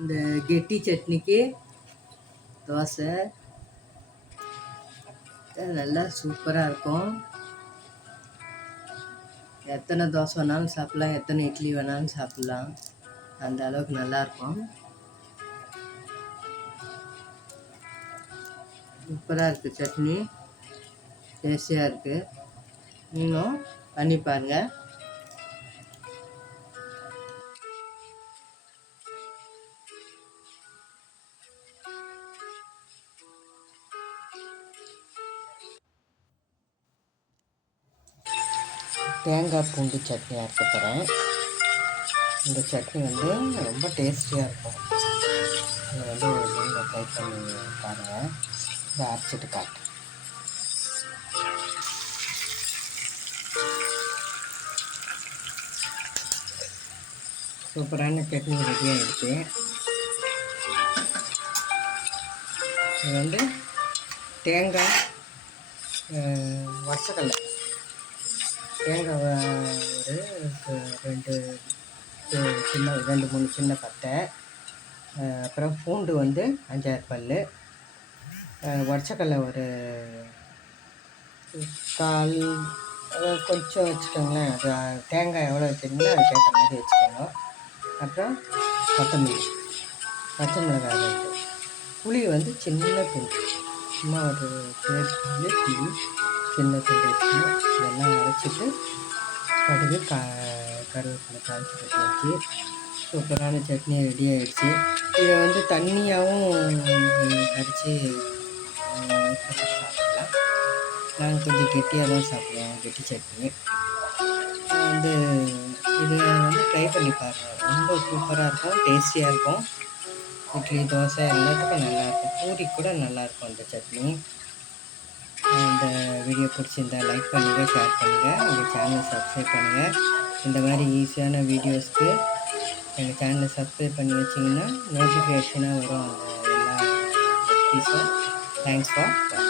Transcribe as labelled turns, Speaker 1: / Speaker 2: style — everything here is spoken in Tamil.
Speaker 1: இந்த கெட்டி சட்னிக்கு தோசை. நல்லா சூப்பராக இருக்கும். எத்தனை தோசை வேணாலும் சாப்பிட்லாம் எத்தனை இட்லி வேணாலும் சாப்பிட்லாம். அந்த அளவுக்கு நல்லாயிருக்கும் சூப்பராக இருக்குது சட்னி. டேஸ்டியாக இருக்குது நீங்களும் பண்ணி பாருங்கள் தேங்காய் பூண்டு சட்னி அரைக்க இந்த சட்னி வந்து ரொம்ப டேஸ்டியாக இருக்கும். இதை வந்து நீங்கள் ட்ரை பண்ணி பாருங்கள் இதை அரைச்சிட்டு காட்டு. சூப்பரான சட்னி ரெடி ஆகிடுச்சு இது வந்து தேங்காய் வசக்கடலை தேங்காய் ஒரு ரெண்டு சின்ன ரெண்டு மூணு சின்ன பட்டை. அப்புறம் பூண்டு வந்து அஞ்சாறு பல் உடச்சக்கடலை ஒரு கால் கொஞ்சம் வச்சுக்கோங்களேன். அது தேங்காய் எவ்வளோ வச்சுருந்தீங்களோ அதுக்கேற்ற மாதிரி வச்சுக்கோங்க. அப்புறம் கொத்தமல்லி பச்சை மிளகாய் ரெண்டு. புளி வந்து சின்ன துண்டு. சும்மா ஒரு பேஸ்ட் வந்து புளி சின்ன துண்டு வச்சுக்கணும் கடுகு க கருவேப்பிலை காய்ச்சி வச்சு சூப்பரான சட்னி ரெடி ஆகிடுச்சு இதை வந்து தண்ணியாகவும் கரைச்சி சாப்பிடலாம். நாங்கள் கொஞ்சம் கெட்டியாக தான் சாப்பிடுவோம் கெட்டி சட்னி. வந்து இது வந்து ட்ரை பண்ணி பாருங்கள் ரொம்ப சூப்பராக இருக்கும் டேஸ்டியாக இருக்கும். இட்லி தோசை எல்லாத்துக்கும் நல்லாயிருக்கும் பூரி கூட நல்லாயிருக்கும் அந்த சட்னி. இந்த வீடியோ பிடிச்சிருந்தா லைக் பண்ணுங்கள் ஷேர் பண்ணுங்கள் எங்கள் சேனலை சப்ஸ்கிரைப் பண்ணுங்கள் இந்த மாதிரி ஈஸியான வீடியோஸ்க்கு எங்கள் சேனலை சப்ஸ்கிரைப் பண்ணி வச்சிங்கன்னா நோட்டிஃபிகேஷனாக வரும் அந்த எல்லா ரெசிபீஸும் தேங்க்ஸ் ஃபார்